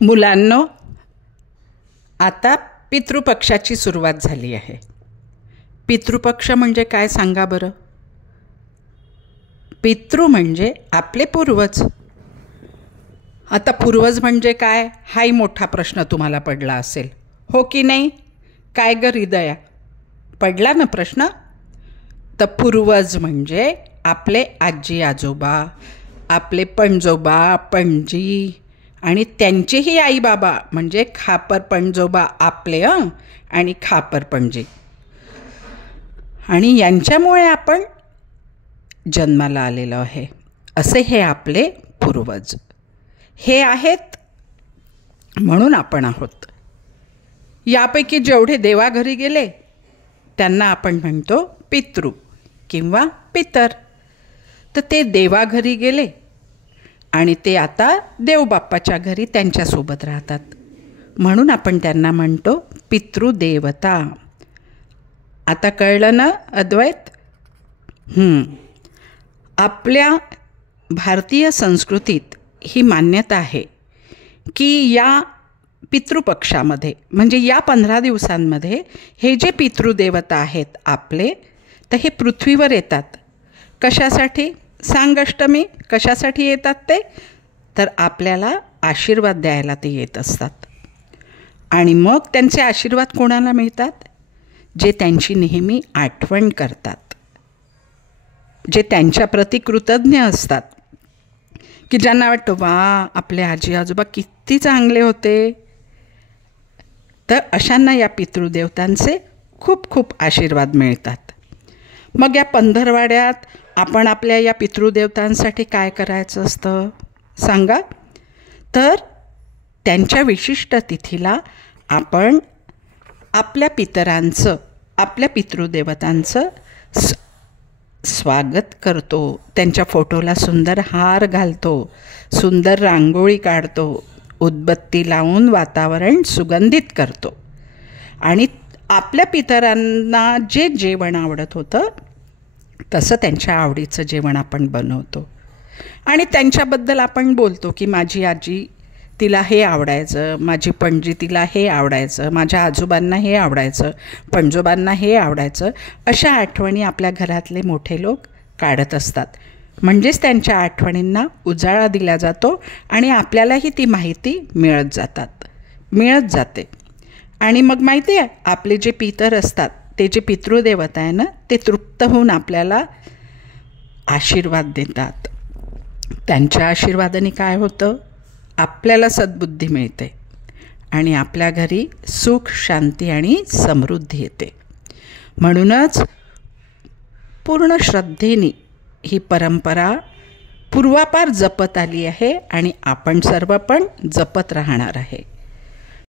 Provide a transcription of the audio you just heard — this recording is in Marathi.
मुलांनो, आता पितृपक्षाची सुरुवात झाली आहे. पितृपक्ष म्हणजे काय सांगा बरं? पितृ म्हणजे आपले पूर्वज. आता पूर्वज म्हणजे काय, हाही मोठा प्रश्न तुम्हाला पडला असेल, हो की नाही? काय ग हृदया, पडला ना प्रश्न? तर पूर्वज म्हणजे आपले आजी आजोबा, आपले पणजोबा पणजी आणि त्यांचेही आई बाबा म्हणजे खापर पणजोबा आपले आणि खापर पणजी. आणि यांच्यामुळे आपण जन्माला आलेलो आहे. असे हे आपले पूर्वज. हे आहेत म्हणून आपण आहोत. यापैकी जेवढे देवाघरी गेले त्यांना आपण म्हणतो पितृ किंवा पितर. तर ते देवाघरी गेले आणि ते आता देवबाप्पाच्या घरी त्यांच्यासोबत राहतात, म्हणून आपण त्यांना म्हणतो पितृदेवता. आता कळलं ना अद्वैत? आपल्या भारतीय संस्कृतीत ही मान्यता आहे की या पितृपक्षामध्ये म्हणजे या 15 दिवसांमध्ये हे जे पितृदेवता आहेत आपले, तर हे पृथ्वीवर येतात. कशासाठी सांग अष्टमी? कशासाठी येतात ते? तर आपल्याला आशीर्वाद द्यायला ते येत असतात. आणि मग त्यांचे आशीर्वाद कोणाला मिळतात? जे त्यांची नेहमी आठवण करतात, जे त्यांच्याप्रती कृतज्ञ असतात, की ज्यांना वाटतं वा आपले आजी आजोबा किती चांगले होते. तर अशांना या पितृदेवतांचे खूप खूप आशीर्वाद मिळतात. मग या पंधरवाड्यात आपण आपल्या या पितृदेवतांसाठी काय करायचं असतं सांगा? तर त्यांच्या विशिष्ट तिथीला आपण आपल्या पितरांचं, आपल्या पितृदेवतांचं स्वागत करतो. त्यांच्या फोटोला सुंदर हार घालतो, सुंदर रांगोळी काढतो, उदबत्ती लावून वातावरण सुगंधित करतो. आणि आपल्या पितरांना जे जेवण आवडत होतं तसं त्यांच्या आवडीचं जेवण आपण बनवतो. आणि त्यांच्याबद्दल आपण बोलतो की माझी आजी, तिला हे आवडायचं, माझी पणजी, तिला हे आवडायचं, माझ्या आजोबांना हे आवडायचं, पणजोबांना हे आवडायचं. अशा आठवणी आपल्या घरातले मोठे लोक काढत असतात. म्हणजेच त्यांच्या आठवणींना उजाळा दिला जातो आणि आपल्यालाही ती माहिती मिळत जाते. आणि मग माहिती आहे, आपले जे पितर असतात, ते जे पितृदेवता आहे ना, ते तृप्त होऊन आपल्याला आशीर्वाद देतात. त्यांच्या आशीर्वादाने काय होतं? आपल्याला सद्बुद्धी मिळते आणि आपल्या घरी सुख, शांती आणि समृद्धी येते. म्हणूनच पूर्ण श्रद्धेने ही परंपरा पूर्वापार जपत आली आहे आणि आपण सर्व पण जपत राहणार आहे.